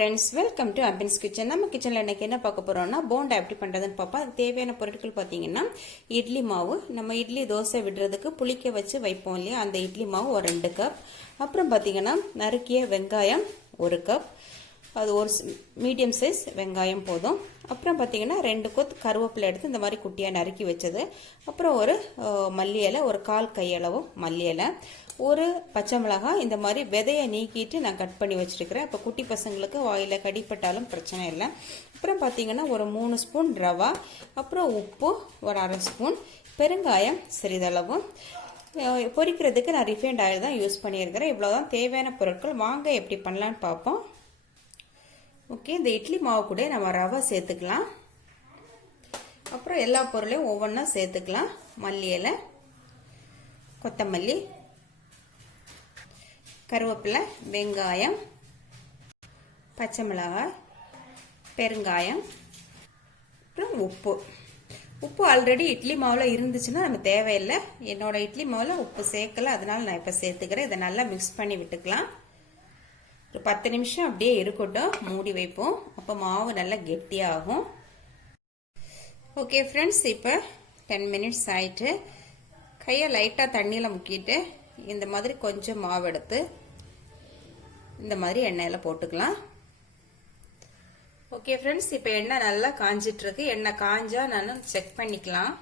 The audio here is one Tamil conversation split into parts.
Friends, welcome to ambience kitchen. நம்ம கிச்சனில் இன்றைக்கி என்ன பார்க்க போகிறோம்னா போண்டா எப்படி பண்ணுறதுன்னு பார்ப்போம். அதுக்கு தேவையான பொருட்கள் பார்த்தீங்கன்னா இட்லி மாவு, நம்ம இட்லி தோசை விடுறதுக்கு புளிக்க வச்சு வைப்போம் இல்லையா, அந்த இட்லி மாவு ஒரு 2 கப். அப்புறம் பார்த்தீங்கன்னா நறுக்கிய வெங்காயம் 1 கப், அது ஒரு மீடியம் சைஸ் வெங்காயம் போதும். அப்புறம் பார்த்தீங்கன்னா 2 கொத்து கருவேப்பிலை எடுத்து இந்த மாதிரி குட்டியாக நறுக்கி வச்சது. அப்புறம் ஒரு மல்லி இலை, ஒரு 1/4 கையளவு மல்லி இலை, ஒரு பச்சை மிளகாய் இந்த மாதிரி விதையை நீக்கிட்டு நான் கட் பண்ணி வச்சுருக்கிறேன். இப்போ குட்டி பசங்களுக்கு வாயில் கடிப்பட்டாலும் பிரச்சனை இல்லை. அப்புறம் பார்த்தீங்கன்னா ஒரு 3 ஸ்பூன் ரவா, அப்புறம் உப்பு ஒரு 1/2 ஸ்பூன், பெருங்காயம் சிறிதளவு. பொரிக்கிறதுக்கு நான் ரிஃபைண்ட் ஆயில் தான் யூஸ் பண்ணியிருக்கிறேன். இவ்வளோதான் தேவையான பொருட்கள். வாங்க எப்படி பண்ணலான்னு பார்ப்போம். ஓகே, இந்த இட்லி மாவு கூட நம்ம ரவை சேர்த்துக்கலாம். அப்புறம் எல்லா பொருளையும் ஒவ்வொன்றா சேர்த்துக்கலாம். மல்லி இலை, கொத்தமல்லி, கருவேப்பிலை, வெங்காயம், பச்சை மிளகாய், பெருங்காயம், அப்புறம் உப்பு ஆல்ரெடி இட்லி மாவில் இருந்துச்சுன்னா நம்ம தேவையில்லை. என்னோட இட்லி மாவில் உப்பு சேர்க்கலை, அதனால நான் இப்போ சேர்த்துக்கிறேன். இதை நல்லா மிக்ஸ் பண்ணி விட்டுக்கலாம். ஒரு 10 நிமிஷம் அப்படியே இருக்கட்டும், மூடி வைப்போம். அப்போ மாவு நல்லா கெட்டியாகும். ஓகே ஃப்ரெண்ட்ஸ், இப்போ 10 மினிட்ஸ் ஆயிட்டு கையை லைட்டாக தண்ணியில் முக்கிட்டு இந்த மாதிரி கொஞ்சம் மாவு எடுத்து இந்த மாதிரி எண்ணெயில் போட்டுக்கலாம். ஓகே ஃப்ரெண்ட்ஸ், இப்போ எண்ணெய் நல்லா காஞ்சிட்டு இருக்கு. எண்ணெய் காஞ்சா நான் செக் பண்ணிக்கலாம்.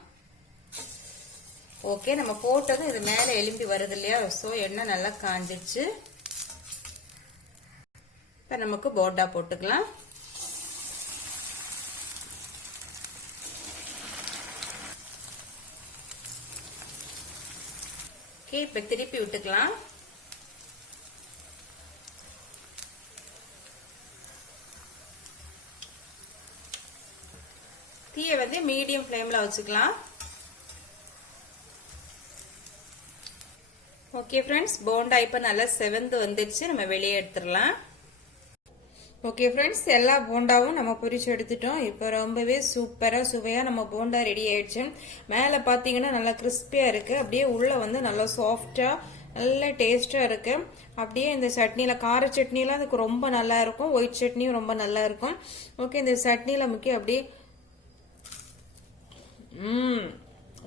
ஓகே, நம்ம போட்டதும் இது மேலே எலும்பி வருது இல்லையா, ஸோ எண்ணெய் நல்லா காஞ்சிடுச்சு. இப்போ நமக்கு போண்டா போட்டுக்கலாம். ஓகே, இப்போ திருப்பி விட்டுக்கலாம். தீயை வந்து மீடியம் ஃப்ளேம்ல வச்சுக்கலாம். ஓகே ஃப்ரெண்ட்ஸ், போண்டா இப்போ நல்லா செவந்து வந்துடுச்சு. நம்ம வெளியே எடுத்துடலாம். ஓகே ஃப்ரெண்ட்ஸ், எல்லா போண்டாவும் நம்ம பொரிச்சு எடுத்துட்டோம். இப்போ ரொம்பவே சூப்பராக சுவையாக நம்ம போண்டா ரெடி ஆயிடுச்சு. மேலே பார்த்தீங்கன்னா நல்லா கிறிஸ்பியாக இருக்குது. அப்படியே உள்ளே வந்து நல்லா சாஃப்டாக நல்ல டேஸ்ட்டாக இருக்குது. அப்படியே இந்த சட்னியில், கார சட்னிலாம் அதுக்கு ரொம்ப நல்லா இருக்கும். ஒயிட் சட்னியும் ரொம்ப நல்லா இருக்கும். ஓகே, இந்த சட்னியில் முக்கிய அப்படியே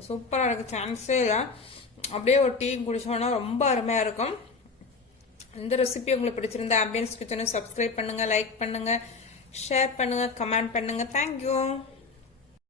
சூப்பராக இருக்குது, சான்ஸே இல்லை. அப்படியே ஒரு டீ குடிச்சோன்னா ரொம்ப அருமையாக இருக்கும். இந்த ரெசிபி உங்களுக்கு பிடிச்சிருந்தா ஆம்பியன்ஸ் கிச்சனை சப்ஸ்கிரைப் பண்ணுங்க, லைக் பண்ணுங்க, ஷேர் பண்ணுங்க, கமெண்ட் பண்ணுங்க. தேங்க்யூ.